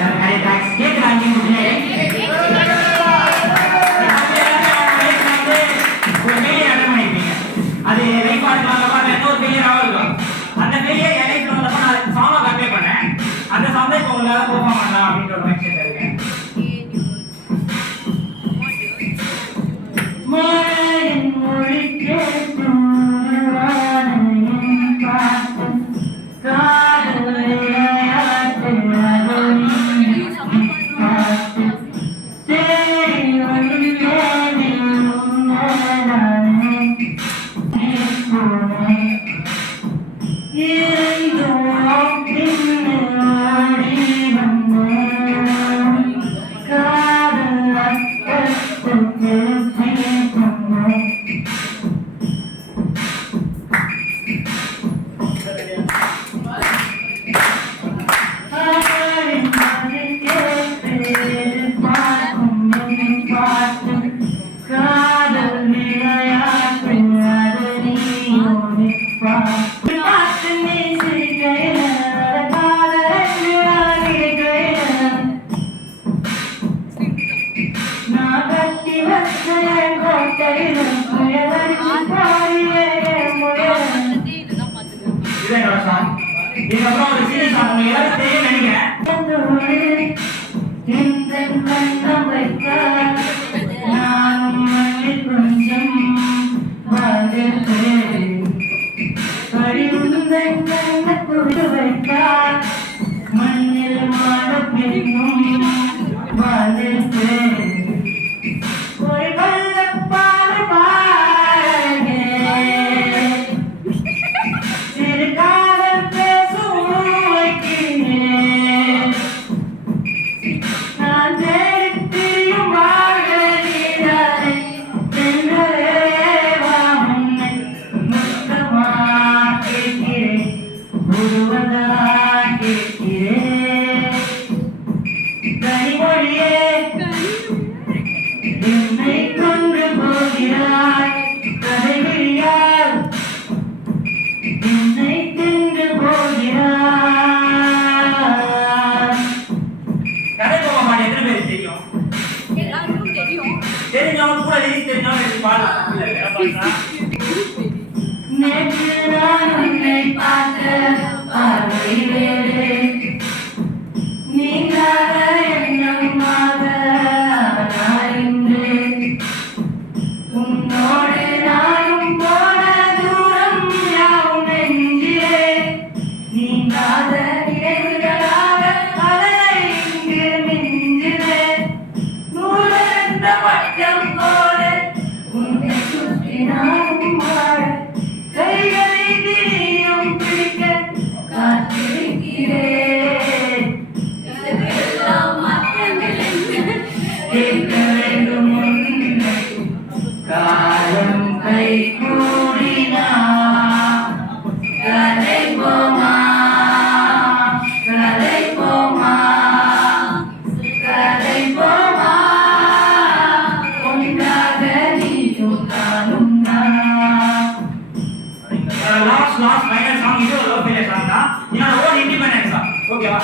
நிறைய டாக்ஸ் கேட்குறாங்க. அது லைஃப் பார்க்கலாம் இன்னொரு ஃபெயிலியராகவும் இருக்கும். அந்த ஃபெயிலியர் என் லைஃப்ல வந்தப்போ நான் சாங்கை கன்வே பண்ணேன். அந்த சாங்கை இப்போ உங்களால் பெர்ஃபார்ம் பண்ணலாம் அப்படின்ற ஒரு மைண்ட் செட் இருக்கேன். இதுக்கப்புறம் ஒரு சீரியஸ் ஆகும் எல்லாரும் தெரியும் நினைக்கிறேன். மண்ணில் மாட பெண்ணும் ஒரு கள்ளப்பாடு பாருங்க சிறு காதல் பேசும் வைக்கிறேன் நான் தெரியும் வாழ்கிறேன் முத்தமா கேட்கிறேன் முழுவதா கேட்கிறேன் கனிமொழியே என்னை கொண்டு போகிறாய் கதைவிழியால் என்னை தின்று போகிறாய். கதை போக மாட்டேன். எத்தனை பேருக்கு தெரியும்? எல்லாருக்கும் தெரியும். தெரிஞ்சவங்க கூட தெரிஞ்சவங்க பாடலாம். நேற்று நான் உன்னை பார்த்த பார்வை வேறு நீங்காத எண்ணமாக இன்று உன்னோடு நானும் போன தூரம் யாவும் நெஞ்சிலே நீங்காத நினைவுகளாக அலை இங்கு நெஞ்சிலே நூலென்ற பட்டம் போல உன்னை சுற்றி நானும் வாழ கைகளை திரியும் பிடிக்க காத்திருக்கிறேன். இதெல்லாம் மாற்றங்கள் கேட்க வேண்டும் உன்னை காலம் கை கூடினா கதை போமா கதை போமா கதை போமா ஒன்றாக நீயும் நானும் லாஸ்ட் ஃபைனல் சாங் இது ஒரு லவ் ஃபெயிலியர் சாங் தான். என்னோட ஓன் இண்டிபெண்டன்ஸ் சாங். ஓகேவா?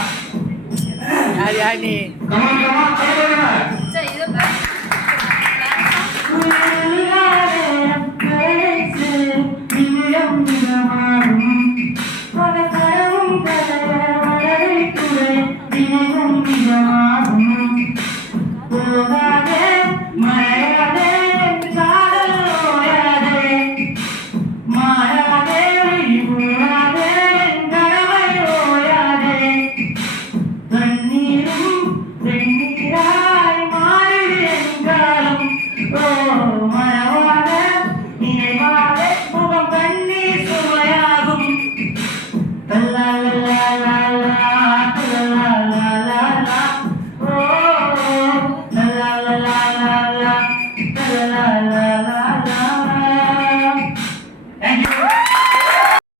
யார் நீ கமான் சொல்லுங்க. சரி இது பல கரவும் கலர வளரை துறை